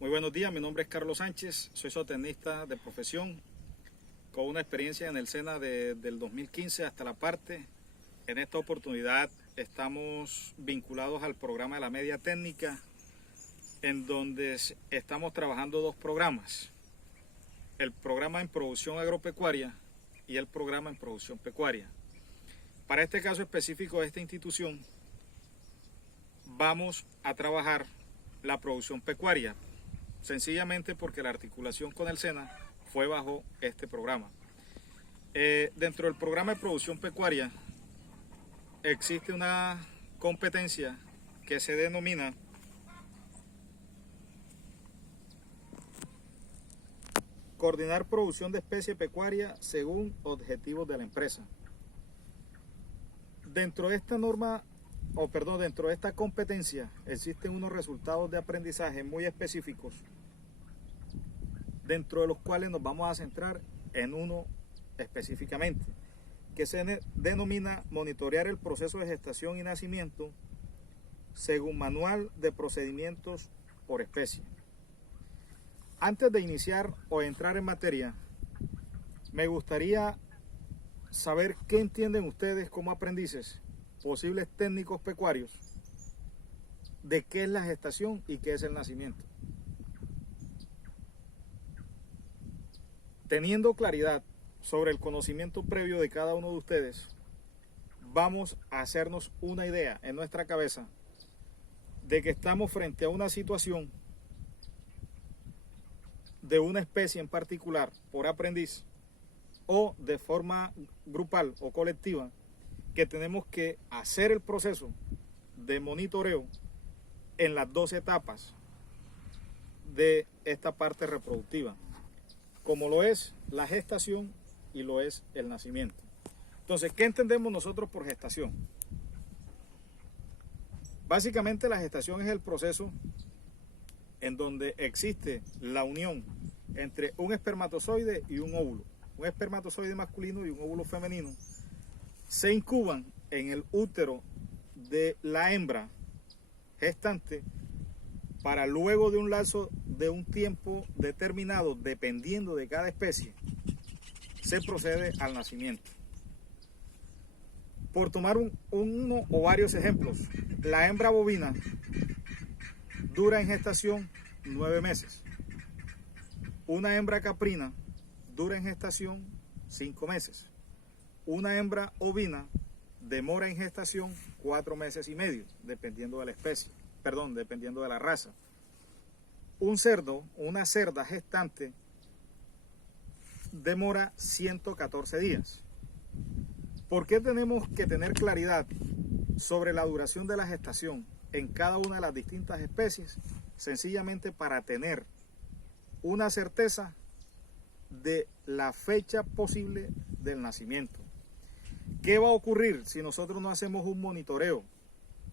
Muy buenos días, mi nombre es Carlos Sánchez, soy zootecnista de profesión, con una experiencia en el SENA del 2015 hasta la parte. En esta oportunidad estamos vinculados al programa de la media técnica, en donde estamos trabajando dos programas, el programa en producción agropecuaria y el programa en producción pecuaria. Para este caso específico de esta institución, vamos a trabajar la producción pecuaria, sencillamente porque la articulación con el SENA fue bajo este programa. Dentro del programa de producción pecuaria existe una competencia que se denomina coordinar producción de especie pecuaria según objetivos de la empresa. Dentro de esta norma, dentro de esta competencia existen unos resultados de aprendizaje muy específicos, dentro de los cuales nos vamos a centrar en uno específicamente, que se denomina monitorear el proceso de gestación y nacimiento según manual de procedimientos por especie. Antes de iniciar o entrar en materia, me gustaría saber qué entienden ustedes como aprendices, posibles técnicos pecuarios, de qué es la gestación y qué es el nacimiento. Teniendo claridad sobre el conocimiento previo de cada uno de ustedes, vamos a hacernos una idea en nuestra cabeza de que estamos frente a una situación de una especie en particular por aprendiz o de forma grupal o colectiva, que tenemos que hacer el proceso de monitoreo en las dos etapas de esta parte reproductiva, como lo es la gestación y lo es el nacimiento. Entonces, ¿qué entendemos nosotros por gestación? Básicamente la gestación es el proceso en donde existe la unión entre un espermatozoide y un óvulo. Un espermatozoide masculino y un óvulo femenino se incuban en el útero de la hembra gestante para luego de un lapso de un tiempo determinado, dependiendo de cada especie, se procede al nacimiento. Por tomar uno o varios ejemplos, la hembra bovina dura en gestación 9 meses. Una hembra caprina dura en gestación 5 meses. Una hembra ovina demora en gestación 4 meses y medio, dependiendo de la especie, dependiendo de la raza. Un cerdo, una cerda gestante, demora 114 días. ¿Por qué tenemos que tener claridad sobre la duración de la gestación en cada una de las distintas especies? Sencillamente para tener una certeza de la fecha posible del nacimiento. ¿Qué va a ocurrir si nosotros no hacemos un monitoreo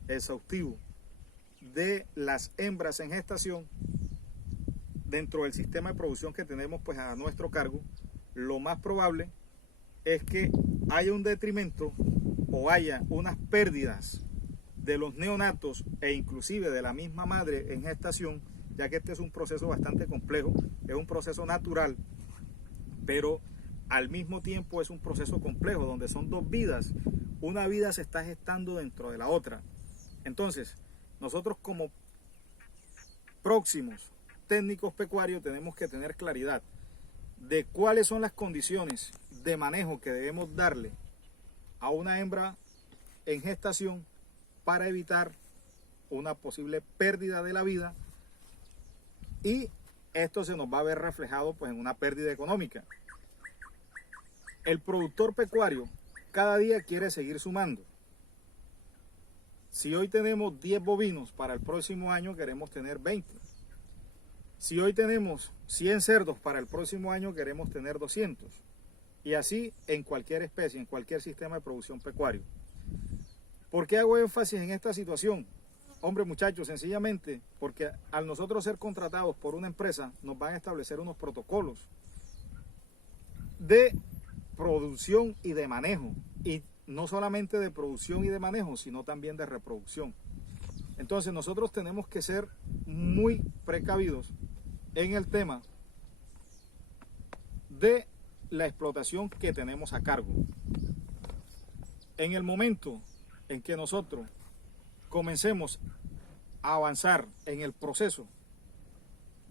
exhaustivo de las hembras en gestación dentro del sistema de producción que tenemos pues a nuestro cargo? Lo más probable es que haya un detrimento o haya unas pérdidas de los neonatos e inclusive de la misma madre en gestación, ya que este es un proceso bastante complejo, es un proceso natural, pero al mismo tiempo es un proceso complejo, donde son dos vidas, una vida se está gestando dentro de la otra. Entonces, nosotros como próximos técnicos pecuarios tenemos que tener claridad de cuáles son las condiciones de manejo que debemos darle a una hembra en gestación para evitar una posible pérdida de la vida, y esto se nos va a ver reflejado pues en una pérdida económica. El productor pecuario cada día quiere seguir sumando. Si hoy tenemos 10 bovinos, para el próximo año queremos tener 20. Si hoy tenemos 100 cerdos, para el próximo año queremos tener 200. Y así en cualquier especie, en cualquier sistema de producción pecuario. ¿Por qué hago énfasis en esta situación? Hombre, muchachos, sencillamente porque al nosotros ser contratados por una empresa nos van a establecer unos protocolos de producción y de manejo, y no solamente de producción y de manejo, sino también de reproducción. Entonces nosotros tenemos que ser muy precavidos en el tema de la explotación que tenemos a cargo. En el momento en que nosotros comencemos a avanzar en el proceso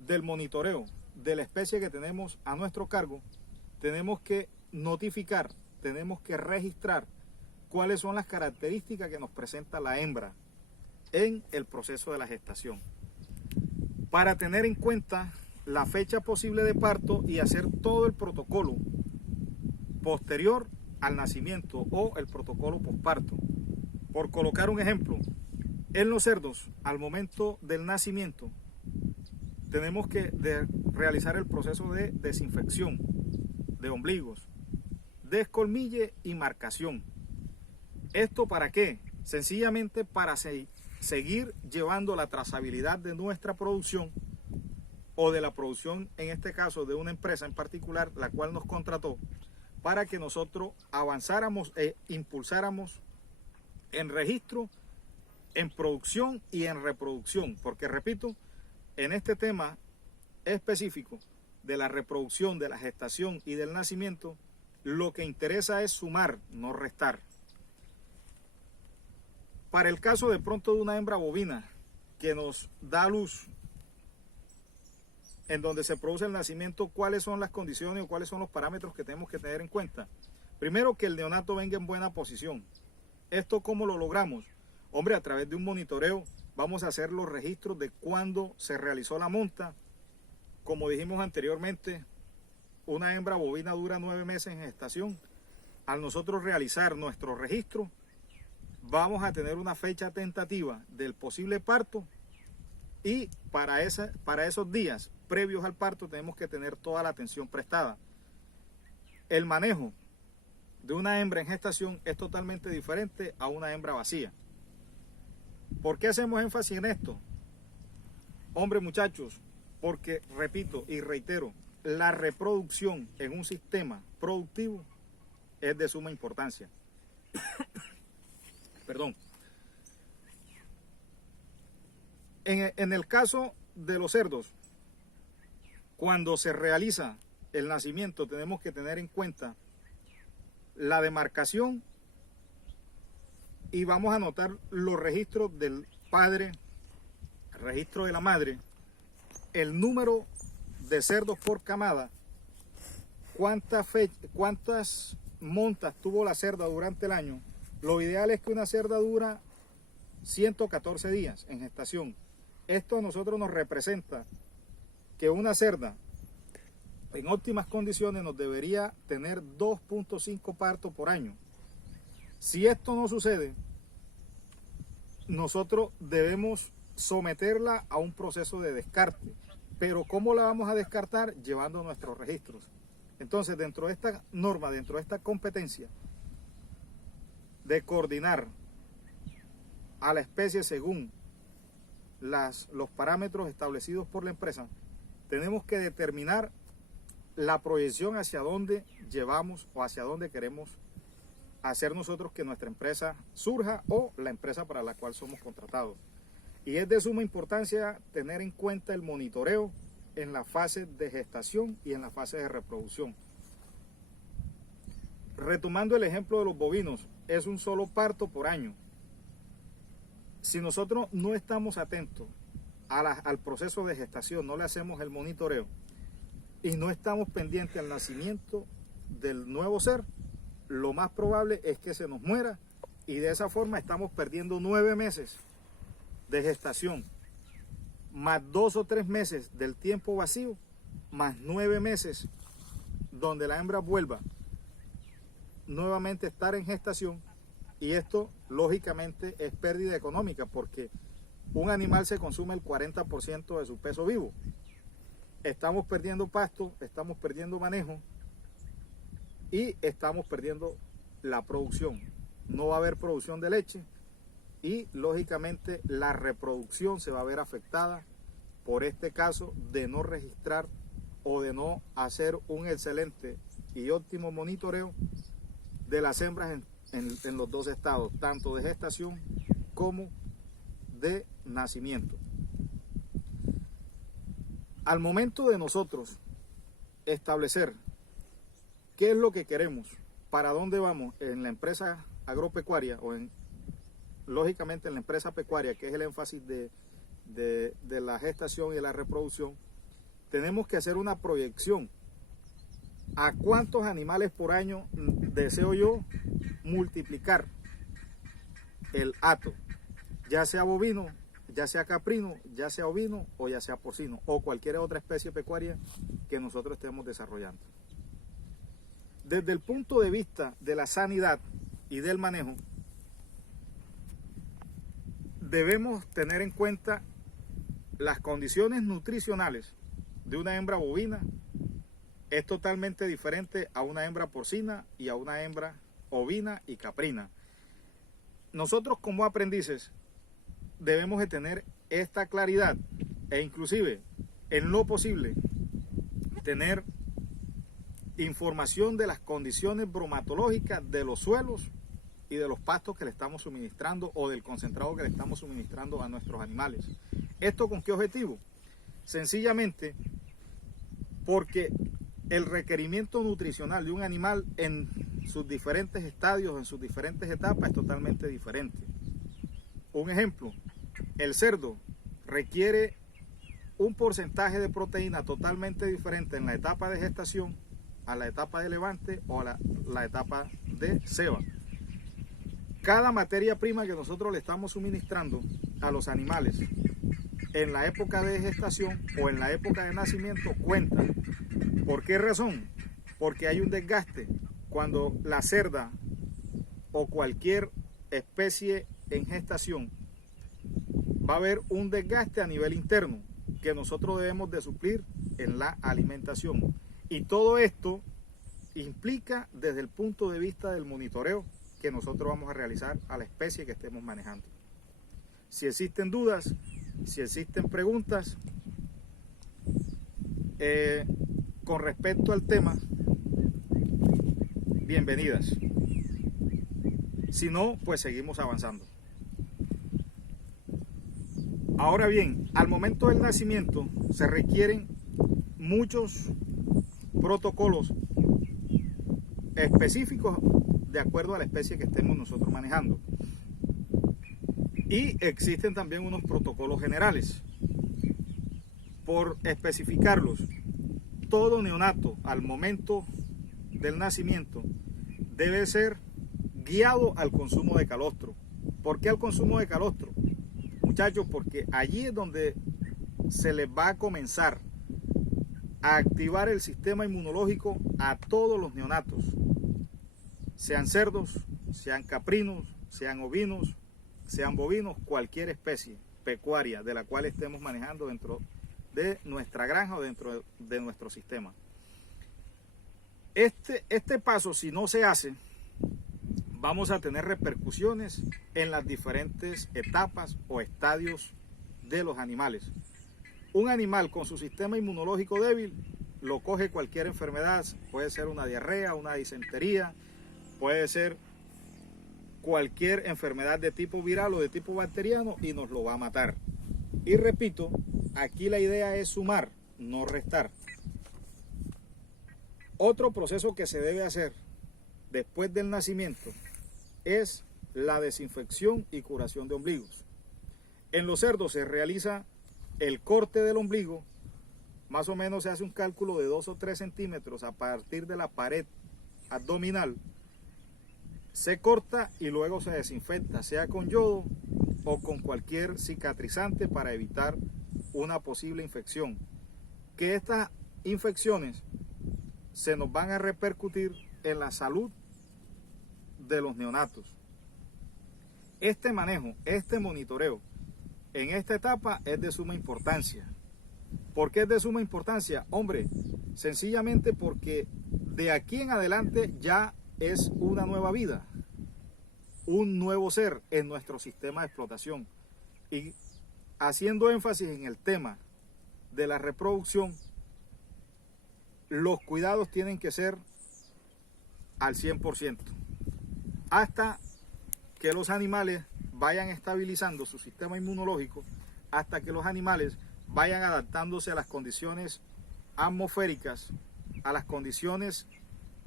del monitoreo de la especie que tenemos a nuestro cargo, tenemos que notificar, tenemos que registrar cuáles son las características que nos presenta la hembra en el proceso de la gestación, para tener en cuenta la fecha posible de parto y hacer todo el protocolo posterior al nacimiento o el protocolo posparto. Por colocar un ejemplo, en los cerdos, al momento del nacimiento, tenemos que realizar el proceso de desinfección de ombligos, descolmille y marcación. ¿Esto para qué? Sencillamente para seguir llevando la trazabilidad de nuestra producción o de la producción, en este caso, de una empresa en particular, la cual nos contrató, para que nosotros avanzáramos e impulsáramos en registro, en producción y en reproducción. Porque, repito, en este tema específico de la reproducción, de la gestación y del nacimiento, lo que interesa es sumar, no restar. Para el caso de pronto de una hembra bovina que nos da a luz, en donde se produce el nacimiento, ¿cuáles son las condiciones o cuáles son los parámetros que tenemos que tener en cuenta? Primero, que el neonato venga en buena posición. ¿Esto cómo lo logramos? Hombre, a través de un monitoreo vamos a hacer los registros de cuándo se realizó la monta. Como dijimos anteriormente, una hembra bovina dura 9 meses en gestación. Al nosotros realizar nuestro registro, vamos a tener una fecha tentativa del posible parto, y para esos días previos al parto tenemos que tener toda la atención prestada. El manejo de una hembra en gestación es totalmente diferente a una hembra vacía. ¿Por qué hacemos énfasis en esto? Hombre, muchachos, porque, repito y reitero, la reproducción en un sistema productivo es de suma importancia. Perdón. En el caso de los cerdos, cuando se realiza el nacimiento, tenemos que tener en cuenta la demarcación y vamos a anotar los registros del padre, el registro de la madre, el número de cerdos por camada, cuántas montas tuvo la cerda durante el año. Lo ideal es que una cerda dura 114 días en gestación. Esto a nosotros nos representa que una cerda en óptimas condiciones nos debería tener 2.5 partos por año. Si esto no sucede, nosotros debemos someterla a un proceso de descarte. Pero ¿cómo la vamos a descartar? Llevando nuestros registros. Entonces, dentro de esta norma, dentro de esta competencia de coordinar a la especie según los parámetros establecidos por la empresa, tenemos que determinar la proyección hacia dónde llevamos o hacia dónde queremos hacer nosotros que nuestra empresa surja o la empresa para la cual somos contratados. Y es de suma importancia tener en cuenta el monitoreo en la fase de gestación y en la fase de reproducción. Retomando el ejemplo de los bovinos, es un solo parto por año. Si nosotros no estamos atentos al proceso de gestación, no le hacemos el monitoreo y no estamos pendientes al nacimiento del nuevo ser, lo más probable es que se nos muera y de esa forma estamos perdiendo 9 meses de gestación, más 2 o 3 meses del tiempo vacío, más 9 meses donde la hembra vuelva nuevamente a estar en gestación. Y esto, lógicamente, es pérdida económica porque un animal se consume el 40% de su peso vivo. Estamos perdiendo pasto, estamos perdiendo manejo y estamos perdiendo la producción. No va a haber producción de leche y, lógicamente, la reproducción se va a ver afectada por este caso de no registrar o de no hacer un excelente y óptimo monitoreo de las hembras en los dos estados, tanto de gestación como de nacimiento. Al momento de nosotros establecer qué es lo que queremos, para dónde vamos en la empresa agropecuaria o lógicamente en la empresa pecuaria, que es el énfasis de la gestación y de la reproducción, tenemos que hacer una proyección a cuántos animales por año deseo yo multiplicar el hato, ya sea bovino, ya sea caprino, ya sea ovino o ya sea porcino o cualquier otra especie pecuaria que nosotros estemos desarrollando. Desde el punto de vista de la sanidad y del manejo, debemos tener en cuenta las condiciones nutricionales de una hembra bovina. Es totalmente diferente a una hembra porcina y a una hembra ovina y caprina. Nosotros como aprendices debemos de tener esta claridad e inclusive en lo posible tener información de las condiciones bromatológicas de los suelos y de los pastos que le estamos suministrando o del concentrado que le estamos suministrando a nuestros animales. ¿Esto con qué objetivo? Sencillamente porque el requerimiento nutricional de un animal en sus diferentes estadios, en sus diferentes etapas, es totalmente diferente. Un ejemplo, el cerdo requiere un porcentaje de proteína totalmente diferente en la etapa de gestación, a la etapa de levante o a la etapa de ceba. Cada materia prima que nosotros le estamos suministrando a los animales en la época de gestación o en la época de nacimiento cuenta. ¿Por qué razón? Porque hay un desgaste. Cuando la cerda o cualquier especie en gestación va a haber un desgaste a nivel interno que nosotros debemos de suplir en la alimentación. Y todo esto implica desde el punto de vista del monitoreo que nosotros vamos a realizar a la especie que estemos manejando. Si existen dudas, si existen preguntas con respecto al tema, bienvenidas. Si no, pues seguimos avanzando. Ahora bien, al momento del nacimiento se requieren muchos protocolos específicos de acuerdo a la especie que estemos nosotros manejando. Y existen también unos protocolos generales. Por especificarlos, todo neonato al momento del nacimiento debe ser guiado al consumo de calostro. ¿Por qué al consumo de calostro? Muchachos, porque allí es donde se les va a comenzar a activar el sistema inmunológico a todos los neonatos, sean cerdos, sean caprinos, sean ovinos, sean bovinos, cualquier especie pecuaria de la cual estemos manejando dentro de nuestra granja o dentro de nuestro sistema. Este paso, si no se hace, vamos a tener repercusiones en las diferentes etapas o estadios de los animales. Un animal con su sistema inmunológico débil lo coge cualquier enfermedad, puede ser una diarrea, una disentería, puede ser cualquier enfermedad de tipo viral o de tipo bacteriano y nos lo va a matar. Y repito, aquí la idea es sumar, no restar. Otro proceso que se debe hacer después del nacimiento es la desinfección y curación de ombligos. En los cerdos se realiza el corte del ombligo, más o menos se hace un cálculo de 2 o 3 centímetros a partir de la pared abdominal. Se corta y luego se desinfecta, sea con yodo o con cualquier cicatrizante para evitar una posible infección. Que estas infecciones se nos van a repercutir en la salud de los neonatos. Este manejo, este monitoreo en esta etapa es de suma importancia. ¿Por qué es de suma importancia? Hombre, sencillamente porque de aquí en adelante ya es una nueva vida, un nuevo ser en nuestro sistema de explotación. Y haciendo énfasis en el tema de la reproducción, los cuidados tienen que ser al 100%, hasta que los animales vayan estabilizando su sistema inmunológico, hasta que los animales vayan adaptándose a las condiciones atmosféricas, a las condiciones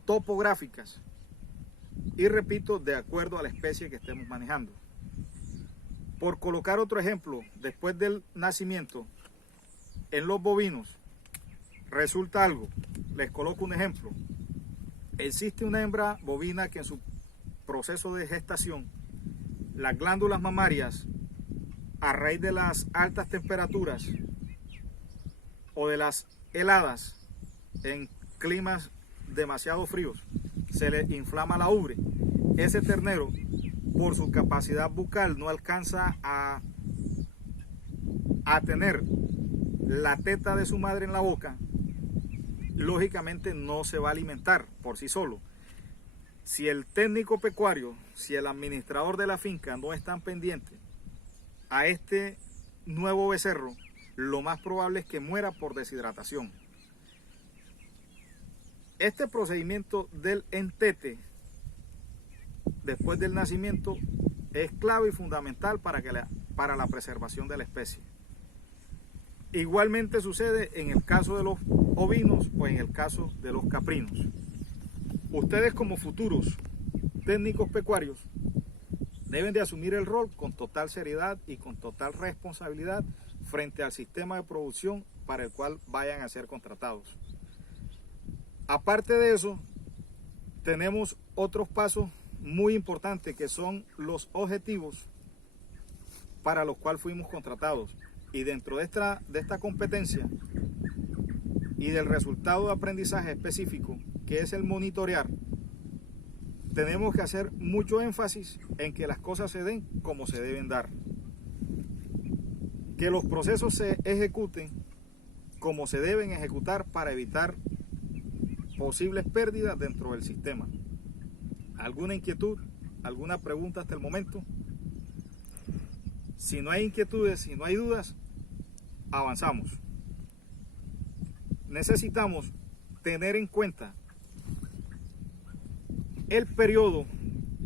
topográficas y, repito, de acuerdo a la especie que estemos manejando. Por colocar otro ejemplo, después del nacimiento, en los bovinos, resulta algo. Les coloco un ejemplo. Existe una hembra bovina que en su proceso de gestación, las glándulas mamarias, a raíz de las altas temperaturas o de las heladas en climas demasiado fríos, se le inflama la ubre. Ese ternero, por su capacidad bucal, no alcanza a tener la teta de su madre en la boca. Lógicamente no se va a alimentar por sí solo. Si el técnico pecuario, si el administrador de la finca no están pendientes a este nuevo becerro, lo más probable es que muera por deshidratación. Este procedimiento del entete después del nacimiento es clave y fundamental para la preservación de la especie. Igualmente sucede en el caso de los ovinos o en el caso de los caprinos. Ustedes, como futuros técnicos pecuarios, deben de asumir el rol con total seriedad y con total responsabilidad frente al sistema de producción para el cual vayan a ser contratados. Aparte de eso, tenemos otros pasos muy importantes que son los objetivos para los cuales fuimos contratados. Y dentro de esta competencia y del resultado de aprendizaje específico, que es el monitorear, tenemos que hacer mucho énfasis en que las cosas se den como se deben dar. Que los procesos se ejecuten como se deben ejecutar para evitar posibles pérdidas dentro del sistema. ¿Alguna inquietud? ¿Alguna pregunta hasta el momento? Si no hay inquietudes, si no hay dudas, avanzamos. Necesitamos tener en cuenta el periodo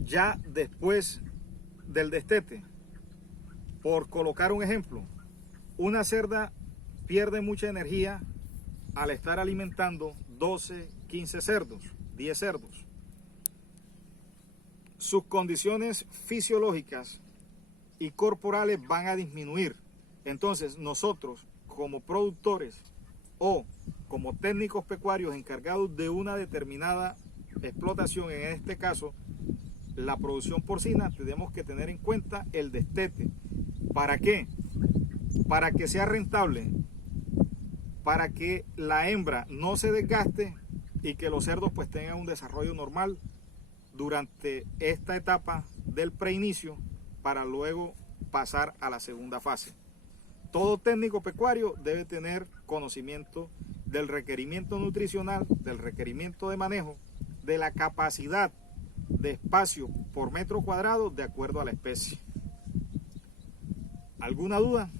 ya después del destete. Por colocar un ejemplo, una cerda pierde mucha energía al estar alimentando 12, 15 cerdos, 10 cerdos. Sus condiciones fisiológicas y corporales van a disminuir. Entonces nosotros, como productores o como técnicos pecuarios encargados de una determinada explotación, en este caso la producción porcina, tenemos que tener en cuenta el destete. ¿Para qué? Para que sea rentable, para que la hembra no se desgaste y que los cerdos pues tengan un desarrollo normal durante esta etapa del preinicio, para luego pasar a la segunda fase. Todo técnico pecuario debe tener conocimiento del requerimiento nutricional, del requerimiento de manejo, de la capacidad de espacio por metro cuadrado de acuerdo a la especie. ¿Alguna duda?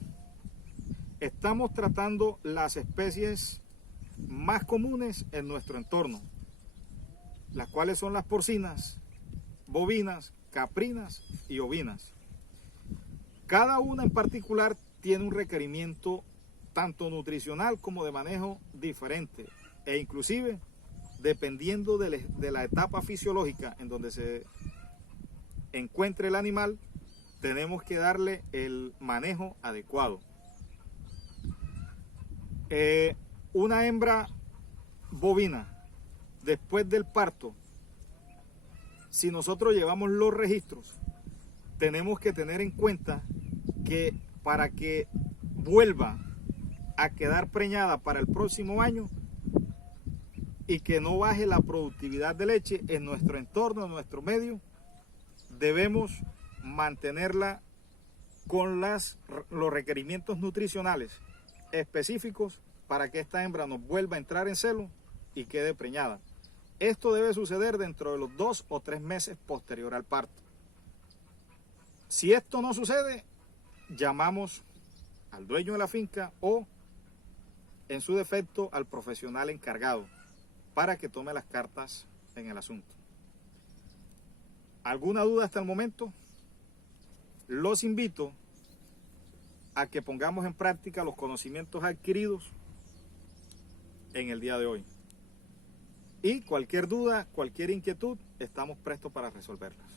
Estamos tratando las especies más comunes en nuestro entorno, las cuales son las porcinas, bovinas, caprinas y ovinas. Cada una en particular tiene un requerimiento tanto nutricional como de manejo diferente, e inclusive dependiendo de la etapa fisiológica en donde se encuentre el animal, tenemos que darle el manejo adecuado. Una hembra bovina, después del parto, si nosotros llevamos los registros, tenemos que tener en cuenta que para que vuelva a quedar preñada para el próximo año y que no baje la productividad de leche en nuestro entorno, en nuestro medio, debemos mantenerla con los requerimientos nutricionales específicos para que esta hembra nos vuelva a entrar en celo y quede preñada. Esto debe suceder dentro de los 2 o 3 meses posterior al parto. Si esto no sucede, llamamos al dueño de la finca o, en su defecto, al profesional encargado para que tome las cartas en el asunto. ¿Alguna duda hasta el momento? Los invito a que pongamos en práctica los conocimientos adquiridos en el día de hoy. Y cualquier duda, cualquier inquietud, estamos prestos para resolverlas.